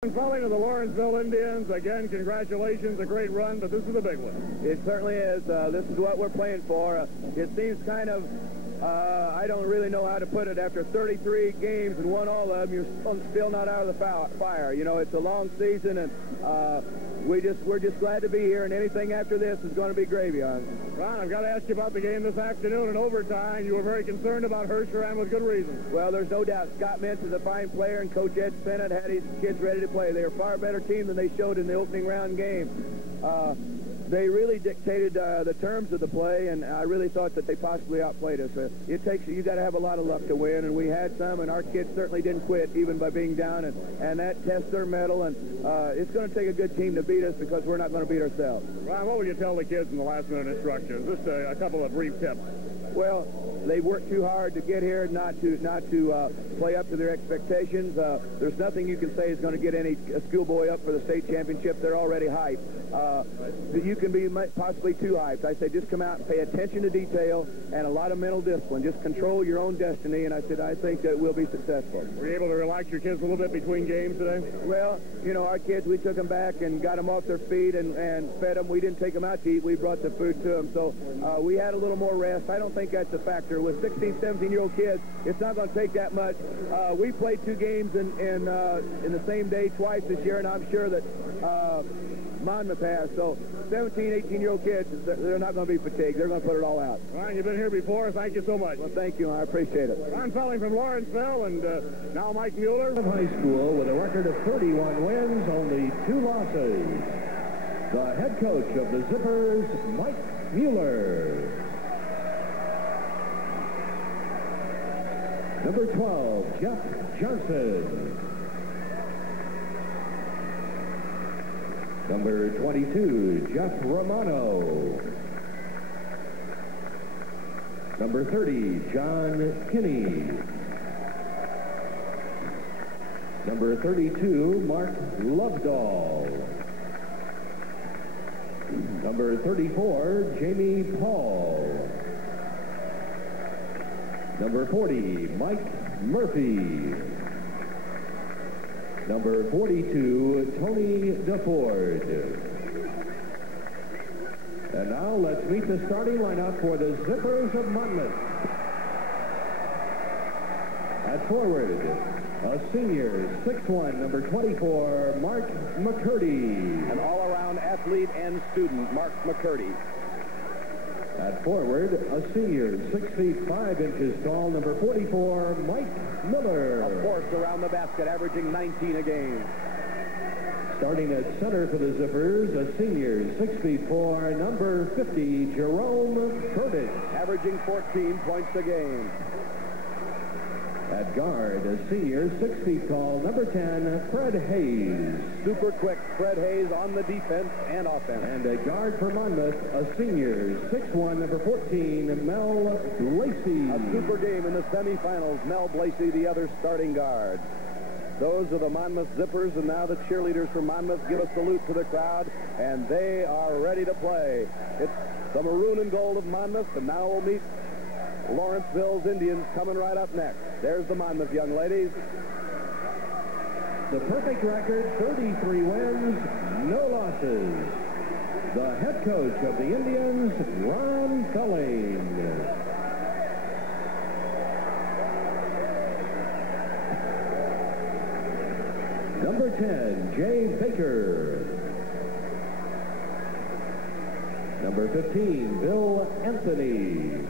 Falling to the Lawrenceville Indians. Again, congratulations, a great run, but this is a big one. It certainly is. This is what we're playing for. It seems kind of, I don't really know how to put it. After 33 games and won all of them, you're still not out of the fire. You know, it's a long season, and we're just glad to be here, and anything after this is going to be gravy on. Ron, I've got to ask you about the game this afternoon in overtime. You were very concerned about Herscher, and with good reason. Well, there's no doubt. Scott Mintz is a fine player, and Coach Ed Spennett had his kids ready to play. They're a far better team than they showed in the opening round game. They really dictated the terms of the play, and I really thought that they possibly outplayed us. You got to have a lot of luck to win, and we had some, and our kids certainly didn't quit even by being down, and that tests their mettle, and it's going to take a good team to beat us because we're not going to beat ourselves. Ron, what would you tell the kids in the last-minute instructions? Just a couple of brief tips. Well, they worked too hard to get here, not to play up to their expectations. There's nothing you can say is going to get any schoolboy up for the state championship. They're already hyped. You can be possibly too hyped. I say just come out and pay attention to detail and a lot of mental discipline. Just control your own destiny, and I said I think that we'll be successful. Were you able to relax your kids a little bit between games today? Well, you know, our kids, we took them back and got them off their feet and fed them. We didn't take them out to eat. We brought the food to them. So we had a little more rest. I don't think that's a factor. With 16, 17-year-old kids, it's not going to take that much. We played 2 games in the same day twice this year, and I'm sure that Monmouth has. So 17, 18-year-old kids, they're not going to be fatigued. They're going to put it all out. Ron, you've been here before. Thank you so much. Well, thank you. I appreciate it. Ron Felling from Lawrenceville, and now Mike Mueller. High school with a record of 31 wins, only 2 losses. The head coach of the Zippers, Mike Mueller. Number 12, Jeff Johnson. Number 22, Jeff Romano. Number 30, John Kinney. Number 32, Mark Lovedahl. Number 34, Jamie Paul. Number 40, Mike Murphy. Number 42, Tony DeFord. And now let's meet the starting lineup for the Zippers of Monmouth. At forward, a senior, 6'1", number 24, Mark McCurdy. An all-around athlete and student, Mark McCurdy. At forward, a senior, 6 feet 5 inches tall, number 44, Mike Miller. A force around the basket, averaging 19 a game. Starting at center for the Zippers, a senior, 6 feet 4, number 50, Jerome Curtis. Averaging 14 points a game. At guard, a senior, 6 feet tall, number 10, Fred Hayes. Super quick, Fred Hayes on the defense and offense. And at guard for Monmouth, a senior, 6'1", number 14, Mel Blasey. A super game in the semifinals. Mel Blasey, the other starting guard. Those are the Monmouth Zippers, and now the cheerleaders from Monmouth give a salute to the crowd, and they are ready to play. It's the maroon and gold of Monmouth, and now we'll meet Lawrenceville's Indians coming right up next. There's the Monmouth young ladies. The perfect record, 33 wins, no losses. The head coach of the Indians, Ron Felling. Number 10, Jay Baker. Number 15, Bill Anthony.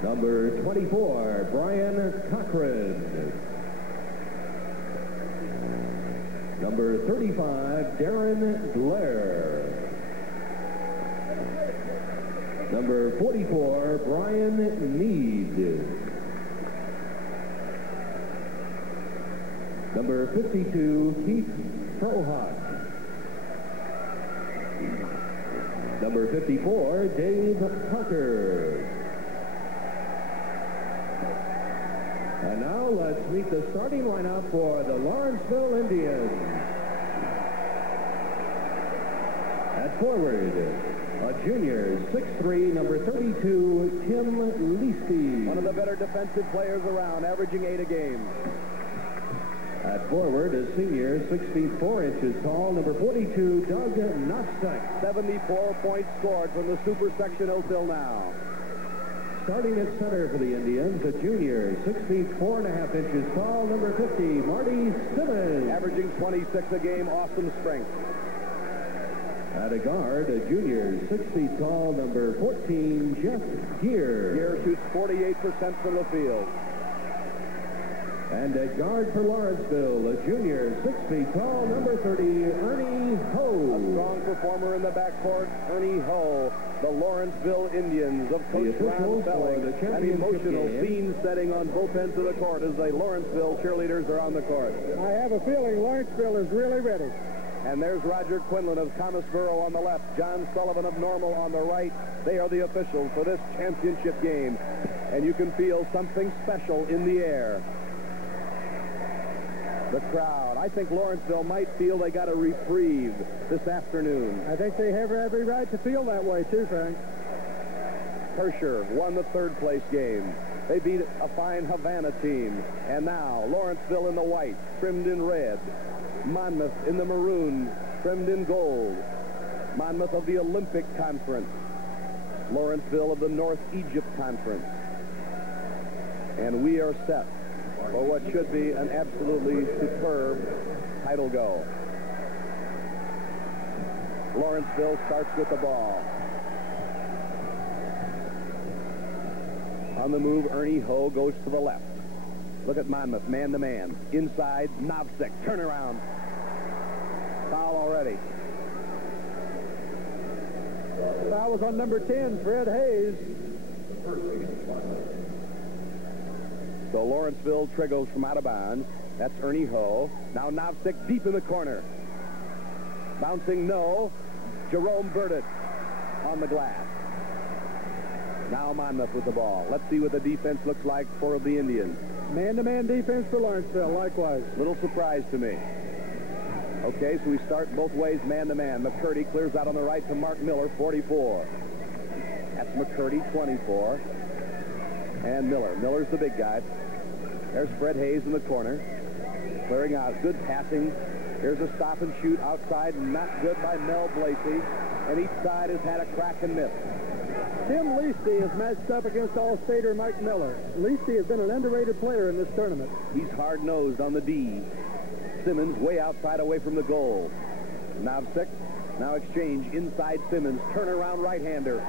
Number 24, Brian Cochran. Number 35, Darren Blair. Number 44, Brian Mead. Number 52, Keith Frohock. Number 54, Dave Parker. And now let's meet the starting lineup for the Lawrenceville Indians. At forward, a junior, 6'3", number 32, Tim Leasky. One of the better defensive players around, averaging 8 a game. At forward is senior, 64 inches tall, number 42, Doug Novsek. 74 points scored from the super sectional till now. Starting at center for the Indians, a junior, 64.5 inches tall, number 50, Marty Simmons. Averaging 26 a game, awesome strength. At a guard, a junior, 6 feet tall, number 14, Jeff Gear. Gear shoots 48% from the field. And at guard for Lawrenceville, a junior, 6 feet tall, number 30, Ernie Ho. A strong performer in the backcourt, Ernie Ho. The Lawrenceville Indians of Coach Ron Felling. An emotional scene setting on both ends of the court as the Lawrenceville cheerleaders are on the court. I have a feeling Lawrenceville is really ready. And there's Roger Quinlan of Thomasboro on the left, John Sullivan of Normal on the right. They are the officials for this championship game. And you can feel something special in the air. The crowd. I think Lawrenceville might feel they got a reprieve this afternoon. I think they have every right to feel that way, too, Frank. Herscher won the third-place game. They beat a fine Havana team. And now, Lawrenceville in the white, trimmed in red. Monmouth in the maroon, trimmed in gold. Monmouth of the Olympic Conference. Lawrenceville of the North Egypt Conference. And we are set for what should be an absolutely superb title go. Lawrenceville starts with the ball. On the move, Ernie Ho goes to the left. Look at Monmouth, man-to-man. Inside, Novsek, turnaround. Foul already. Foul was on number 10, Fred Hayes. So Lawrenceville triggers from out of bounds. That's Ernie Ho. Now Novsek deep in the corner. Bouncing no. Jerome Burdett on the glass. Now Monmouth with the ball. Let's see what the defense looks like for the Indians. Man-to-man defense for Lawrenceville, likewise. Little surprise to me. Okay, so we start both ways, man-to-man. McCurdy clears out on the right to Mark Miller, 44. That's McCurdy, 24. And Miller. Miller's the big guy. There's Fred Hayes in the corner. Clearing out. Good passing. Here's a stop and shoot outside. Not good by Mel Blasey. And each side has had a crack and miss. Tim Leasty is matched up against All-Stater Mike Miller. Leasty has been an underrated player in this tournament. He's hard-nosed on the D. Simmons way outside away from the goal. Novsek now exchange inside Simmons. Turnaround right-hander.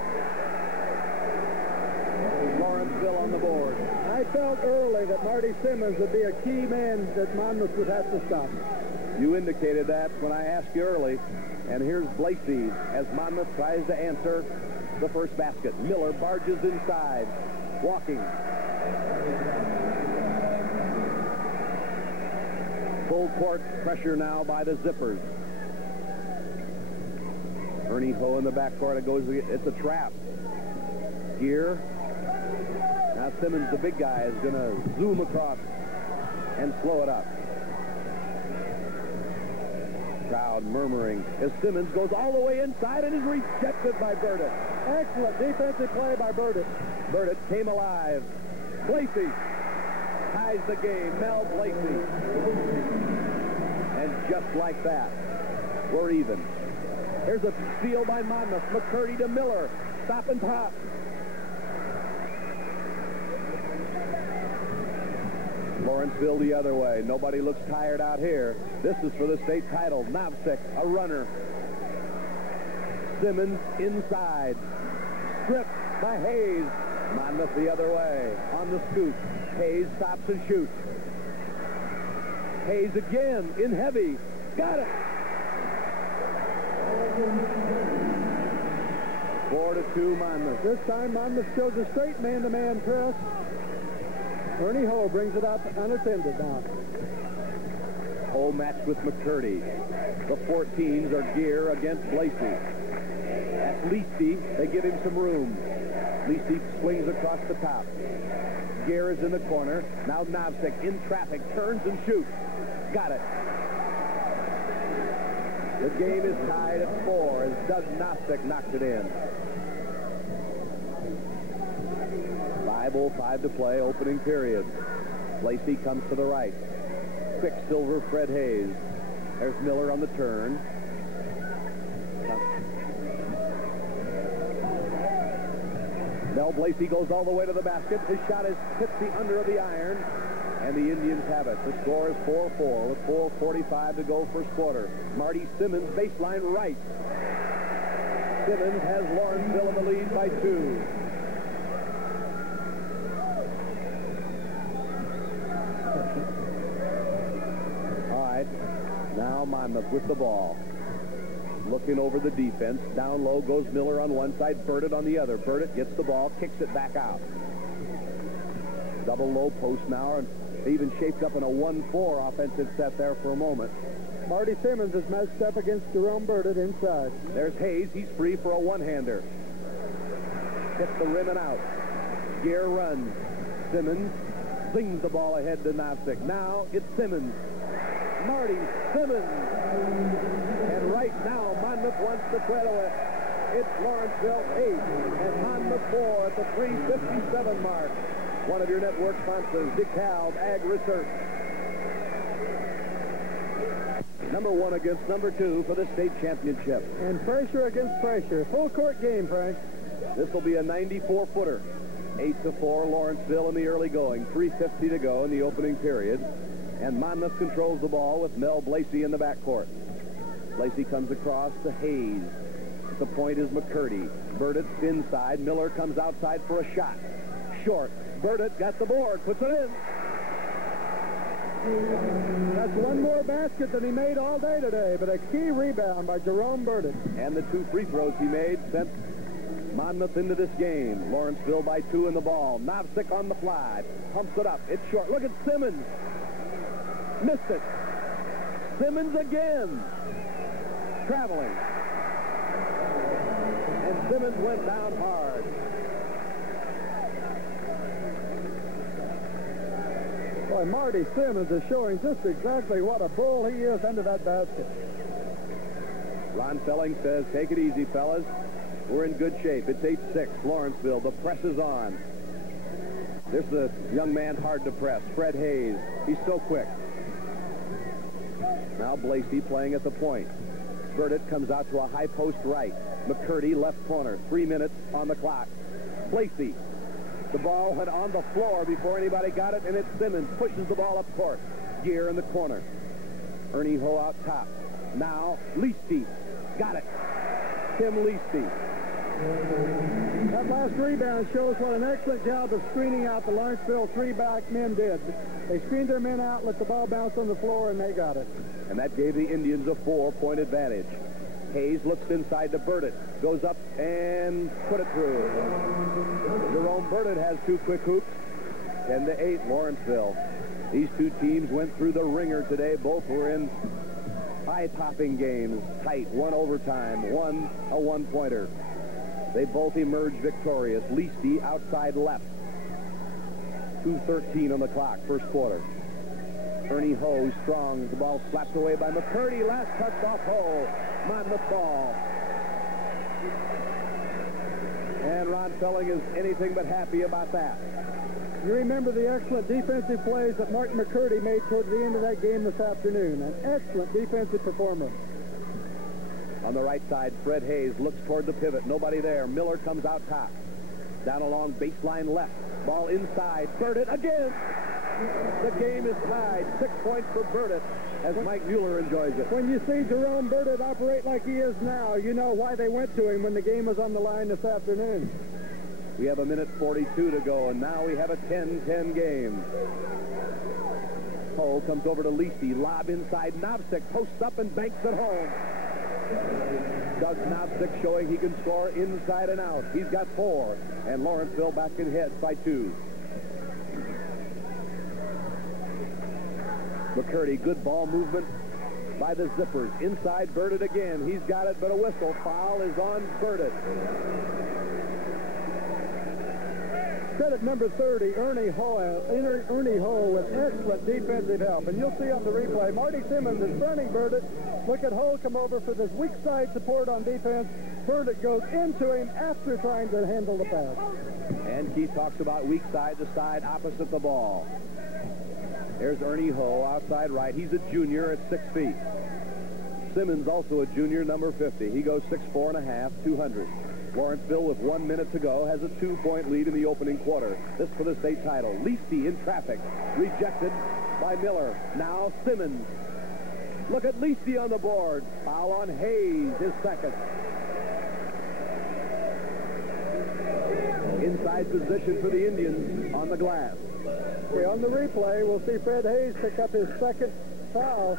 Lawrenceville on the board. I felt early that Marty Simmons would be a key man that Monmouth would have to stop. You indicated that when I asked you early. And here's Blasey as Monmouth tries to answer the first basket. Miller barges inside. Walking. Full court pressure now by the Zippers. Ernie Ho in the backcourt. It's a trap. Gear. Now Simmons, the big guy, is going to zoom across and slow it up. Crowd murmuring as Simmons goes all the way inside and is rejected by Burdett. Excellent defensive play by Burdett. Burdett came alive. Blasey ties the game. Mel Blasey. And just like that, we're even. Here's a steal by Monmouth. McCurdy to Miller. Stop and pop. Lawrenceville the other way. Nobody looks tired out here. This is for the state title. Novsek, a runner. Simmons inside. Stripped by Hayes. Monmouth the other way. On the scoop. Hayes stops and shoots. Hayes again in heavy. Got it. 4-2 Monmouth. This time Monmouth shows a straight man-to-man press. Ernie Ho brings it up unattended now. Ho matched with McCurdy. The 14s are Gear against Blasey. That's Leasty. They give him some room. Leasty swings across the top. Gear is in the corner. Now Novsek in traffic. Turns and shoots. Got it. The game is tied at 4 as Doug Novsek knocked it in. 5:05 to play, opening period. Blasey comes to the right. Quicksilver Fred Hayes. There's Miller on the turn. Mel Blasey goes all the way to the basket. His shot is hits the under of the iron, and the Indians have it. The score is 4-4 with 4:45 to go first quarter. Marty Simmons, baseline right. Simmons has Lawrenceville in the lead by 2. All right, now Monmouth with the ball. Looking over the defense. Down low goes Miller on one side, Burdett on the other. Burdett gets the ball, kicks it back out. Double low post now, and they even shaped up in a 1-4 offensive set there for a moment. Marty Simmons is matched up against Jerome Burdett inside. There's Hayes. He's free for a one-hander. Hits the rim and out. Gear runs. Simmons zings the ball ahead to Novsik. Now it's Simmons. Marty Simmons. And right now, Monmouth wants to thread away. It's Lawrenceville 8 and Monmouth 4 at the 3:57 mark. One of your network sponsors, DeKalb Ag Research. Number 1 against number 2 for the state championship. And pressure against pressure. Full court game, Frank. This will be a 94-footer. 8-4 Lawrenceville in the early going. 3:50 to go in the opening period. And Monmouth controls the ball with Mel Blasey in the backcourt. Blasey comes across to Hayes. At the point is McCurdy. Burdett's inside. Miller comes outside for a shot. Short. Burdett got the board. Puts it in. That's one more basket than he made all day today, but a key rebound by Jerome Burdett. And the 2 free throws he made sent Monmouth into this game. Lawrenceville by 2 in the ball. Novsik on the fly. Pumps it up. It's short. Look at Simmons. Missed it. Simmons again. Traveling. And Simmons went down hard. Boy, Marty Simmons is showing just exactly what a bull he is under that basket. Ron Felling says, take it easy, fellas. We're in good shape. It's 8-6, Lawrenceville. The press is on. This is a young man hard to press. Fred Hayes. He's so quick. Now Blasey playing at the point. Burdett comes out to a high post right. McCurdy left corner. 3 minutes on the clock. Blasey. The ball went on the floor before anybody got it, and it's Simmons. Pushes the ball up court. Gear in the corner. Ernie Ho out top. Now Leasty. Got it. Tim Leasty. That last rebound shows what an excellent job of screening out the Lawrenceville 3-back men did. They screened their men out, let the ball bounce on the floor, and they got it. And that gave the Indians a 4-point advantage. Hayes looks inside to Burdett. Goes up and put it through. Jerome Burdett has 2 quick hoops. 10-8, Lawrenceville. These 2 teams went through the ringer today. Both were in high-topping games. Tight, 1 overtime, 1 a 1-pointer. They both emerged victorious. Leasty outside left. 2:13 on the clock, first quarter. Ernie Ho strong. The ball slapped away by McCurdy. Last touch off Ho. Monmouth ball. And Ron Felling is anything but happy about that. You remember the excellent defensive plays that Martin McCurdy made towards the end of that game this afternoon. An excellent defensive performer. On the right side, Fred Hayes looks toward the pivot. Nobody there. Miller comes out top. Down along baseline left. Ball inside. Burdett again. The game is tied. 6 points for Burdett as Mike Mueller enjoys it. When you see Jerome Burdett operate like he is now, you know why they went to him when the game was on the line this afternoon. We have 1:42 to go, and now we have a 10-10 game. Ho comes over to Leasty. Lob inside. Novsik posts up and banks it home. Doug Novsik showing he can score inside and out. He's got 4, and Lawrenceville back in head by 2. McCurdy, good ball movement by the Zippers. Inside, Burdett again. He's got it, but a whistle. Foul is on Burdett. Credit number 30, Ernie Ho with excellent defensive help. And you'll see on the replay, Marty Simmons is burning Burdett. Look at Ho come over for this weak side support on defense. Burdett goes into him after trying to handle the pass. And Keith talks about weak side to side opposite the ball. There's Ernie Ho, outside right. He's a junior at 6 feet. Simmons, also a junior, number 50. He goes 6'4 and a half, 200. Lawrenceville, with 1 minute to go, has a 2-point lead in the opening quarter. This for the state title. Leasty in traffic. Rejected by Miller. Now Simmons. Look at Leasty on the board. Foul on Hayes, his second. Inside position for the Indians on the glass. Okay, on the replay, we'll see Fred Hayes pick up his second foul.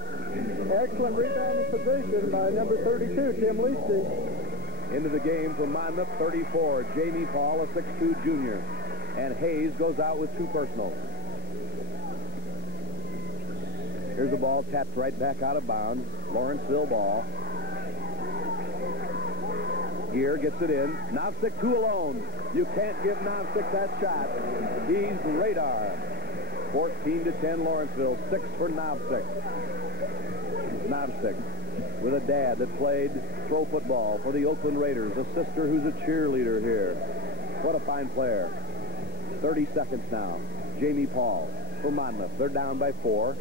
Excellent rebounding position by number 32, Tim Leasty. Into the game for Monmouth, 34, Jamie Paul, a 6'2 junior. And Hayes goes out with 2 personals. Here's the ball tapped right back out of bounds. Lawrenceville ball. Gear gets it in. Novsik 2 alone. You can't give Novsik that shot. He's radar. 14-10 Lawrenceville. 6 for Novsik. Novsik with a dad that played pro football for the Oakland Raiders. A sister who's a cheerleader here. What a fine player. 30 seconds now. Jamie Paul for Monmouth. They're down by 4.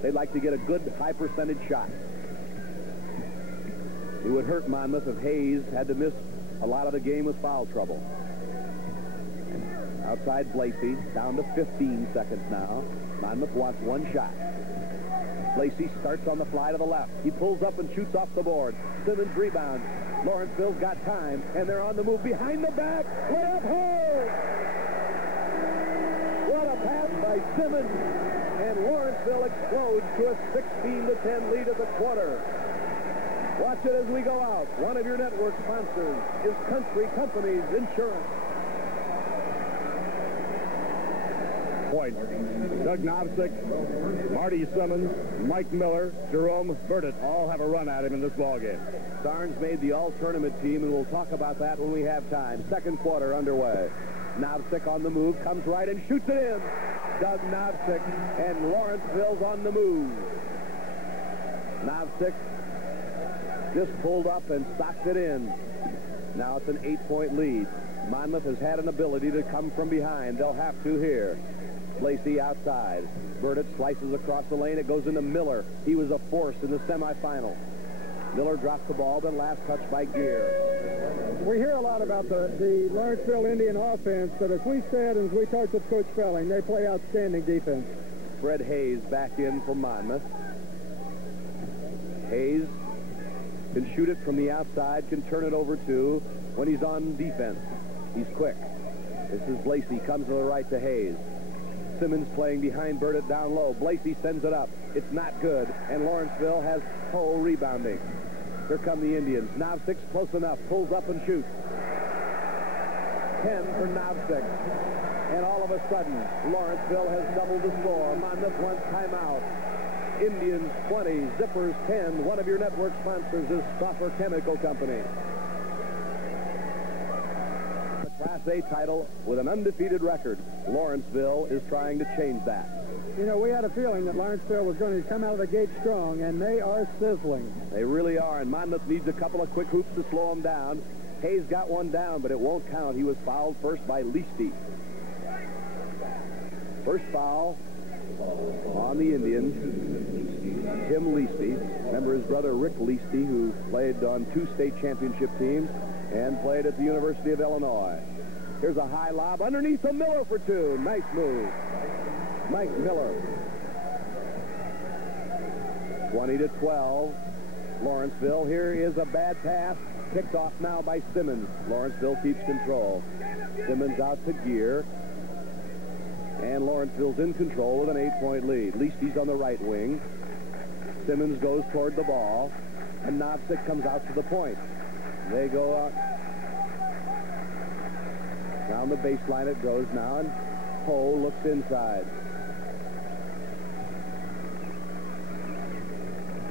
They'd like to get a good high percentage shot. It would hurt Monmouth if Hayes had to miss a lot of the game with foul trouble. Outside Blasey, down to 15 seconds now. Monmouth wants 1 shot. Blasey starts on the fly to the left. He pulls up and shoots off the board. Simmons rebounds. Lawrenceville's got time, and they're on the move behind the back. Layup hole! What a pass by Simmons! And Lawrenceville explodes to a 16-10 lead at the quarter. Watch it as we go out. One of your network sponsors is Country Companies Insurance. Point. Doug Novsik, Marty Simmons, Mike Miller, Jerome Burdett all have a run at him in this ballgame. Starnes made the all-tournament team, and we'll talk about that when we have time. Second quarter underway. Novsik on the move, comes right and shoots it in. Doug Novsik, and Lawrenceville's on the move. Novsik just pulled up and socked it in. Now it's an 8-point lead. Monmouth has had an ability to come from behind. They'll have to here. Lacey outside. Burdett slices across the lane. It goes into Miller. He was a force in the semifinal. Miller drops the ball, then last touch by Gear. We hear a lot about the Lawrenceville Indian offense, but as we said, as we talked with Coach Felling, they play outstanding defense. Fred Hayes back in for Monmouth. Hayes can shoot it from the outside, can turn it over to when he's on defense. He's quick. This is Blasey, comes to the right to Hayes. Simmons playing behind Burdett down low. Blasey sends it up. It's not good, and Lawrenceville has Ho rebounding. Here come the Indians. Novsik's close enough, pulls up and shoots. 10 for Novsik. And all of a sudden, Lawrenceville has doubled the score. Monmouth wants timeout. Indians 20, Zippers 10. One of your network sponsors is Stauffer Chemical Company. The Class A title with an undefeated record. Lawrenceville is trying to change that. You know, we had a feeling that Lawrenceville was going to come out of the gate strong, and they are sizzling. They really are, and Monmouth needs a couple of quick hoops to slow them down. Hayes got one down, but it won't count. He was fouled first by Leasty. First foul on the Indians. Tim Leasty. Remember his brother Rick Leasty, who played on 2 state championship teams and played at the University of Illinois. Here's a high lob underneath the Miller for 2. Nice move. Mike Miller. 20-12. Lawrenceville. Here is a bad pass. Picked off now by Simmons. Lawrenceville keeps control. Simmons out to Gear. And Lawrenceville's in control with an 8-point lead. Leasty's on the right wing. Simmons goes toward the ball. And Novsik comes out to the point. They go out. Down the baseline it goes now, and Ho looks inside.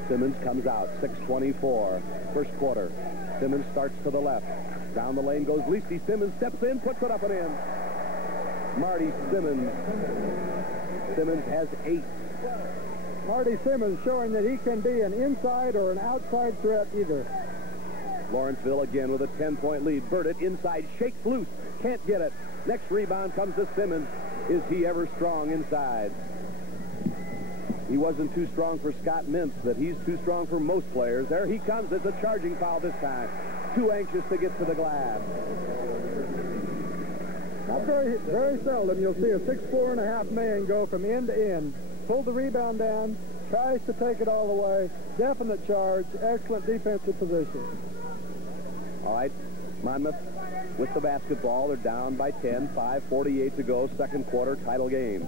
Simmons comes out, 6:24, first quarter. Simmons starts to the left. Down the lane goes Leasty. Simmons steps in, puts it up and in. Marty Simmons. Simmons has 8. Marty Simmons showing that he can be an inside or an outside threat either. Lawrenceville again with a 10-point lead. Burdett inside, shakes loose, can't get it. Next rebound comes to Simmons. Is he ever strong inside? he wasn't too strong for Scott Mintz, that he's too strong for most players. There he comes. It's a charging foul this time. Too anxious to get to the glass. Not very seldom you'll see a 6'4.5" man go from end to end, pull the rebound down, tries to take it all the way. Definite charge, excellent defensive position. All right, Monmouth with the basketball. They're down by 10, 5:48 to go, second quarter, title game.